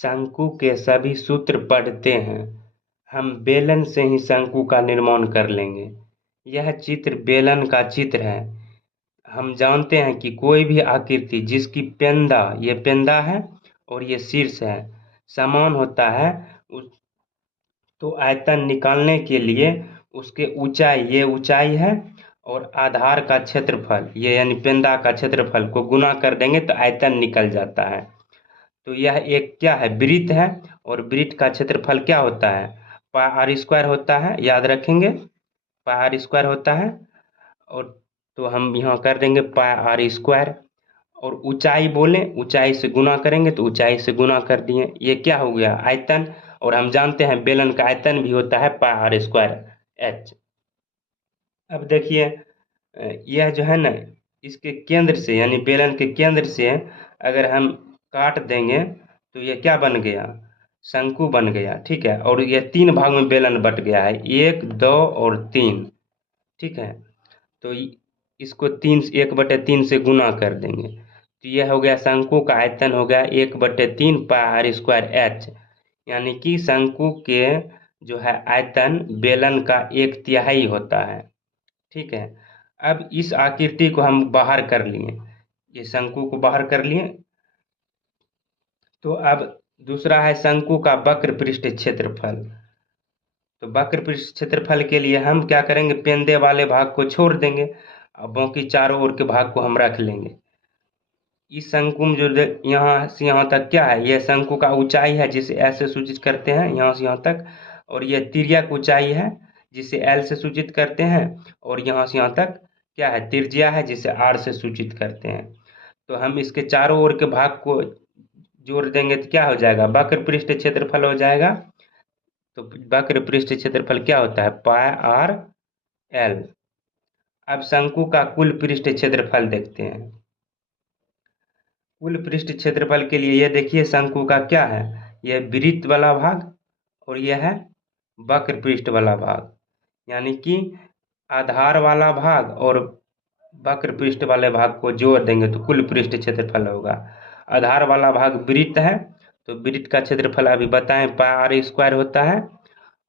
शंकु के सभी सूत्र पढ़ते हैं। हम बेलन से ही शंकु का निर्माण कर लेंगे। यह चित्र बेलन का चित्र है। हम जानते हैं कि कोई भी आकृति जिसकी पेंदा, ये पेंदा है और ये शीर्ष है, समान होता है, तो आयतन निकालने के लिए उसके ऊंचाई, ये ऊंचाई है, और आधार का क्षेत्रफल, ये यानी पेंदा का क्षेत्रफल को गुना कर देंगे तो आयतन निकल जाता है। तो यह एक क्या है, वृत्त है, और वृत्त का क्षेत्रफल क्या होता है, पाई आर स्क्वायर होता है। याद रखेंगे, पाई आर स्क्वायर होता है। और तो हम यहाँ कर देंगे पाई आर स्क्वायर, और ऊंचाई बोले, ऊंचाई से गुना करेंगे तो ऊंचाई से गुना कर दिए, ये क्या हो गया, आयतन। और हम जानते हैं बेलन का आयतन भी होता है पाई आर स्क्वायर एच। अब देखिए, यह जो है ना, इसके केंद्र से यानी बेलन के केंद्र से अगर हम काट देंगे तो ये क्या बन गया, शंकु बन गया। ठीक है, और ये तीन भाग में बेलन बट गया है, 1, 2 और 3। ठीक है, तो इसको 1/3 से गुना कर देंगे तो यह हो गया, शंकु का आयतन हो गया 1/3 पाई आर स्क्वायर एच। यानी कि शंकु के जो है आयतन बेलन का 1/3 होता है। ठीक है, अब इस आकृति को हम बाहर कर लिए, ये शंकु को बाहर कर लिए। तो अब दूसरा है शंकु का वक्र पृष्ठ क्षेत्रफल। तो वक्र पृष्ठ क्षेत्रफल के लिए हम क्या करेंगे, पेंदे वाले भाग को छोड़ देंगे, अब बाकी चारों ओर के भाग को हम रख लेंगे। इस शंकु में जो यहाँ से यहाँ तक क्या है, यह शंकु का ऊंचाई है जिसे एस से सूचित करते हैं, यहाँ से यहाँ तक। और यह तिर्यक ऊंचाई है जिसे एल से सूचित करते हैं। और यहाँ से यहाँ तक क्या है, त्रिज्या है जिसे आर से सूचित करते हैं। तो हम इसके चारों ओर के भाग को जोड़ देंगे तो क्या हो जाएगा, वक्र पृष्ठ क्षेत्रफल हो जाएगा। तो वक्र पृष्ठ क्षेत्रफल क्या होता है, पाई आर एल। अब शंकु का कुल पृष्ठ क्षेत्रफल देखते हैं। कुल पृष्ठ क्षेत्रफल के लिए ये देखिए, शंकु का क्या है, यह वृत्त वाला भाग और यह है वक्र पृष्ठ वाला भाग। यानी कि आधार वाला भाग और वक्र पृष्ठ वाले भाग को जोड़ देंगे तो कुल पृष्ठ क्षेत्रफल होगा। आधार वाला भाग वृत्त है, तो वृत्त का क्षेत्रफल अभी बताएं पाई आर स्क्वायर होता है।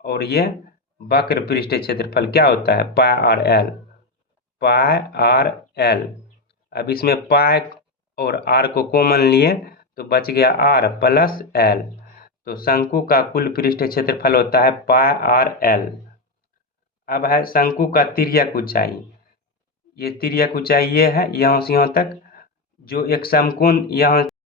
और ये वक्र पृष्ठ क्षेत्रफल क्या होता है, पाई आर एल, पाई आर एल। अब इसमें पाई और आर को कॉमन लिए तो बच गया आर प्लस एल। तो शंकु का कुल पृष्ठ क्षेत्रफल होता है पाई आर एल। अब है शंकु का तिर्यक ऊंचाई। ये तिर्यक ऊंचाई ये है, यहाँ से यहाँ तक जो एक समकोण यहाँ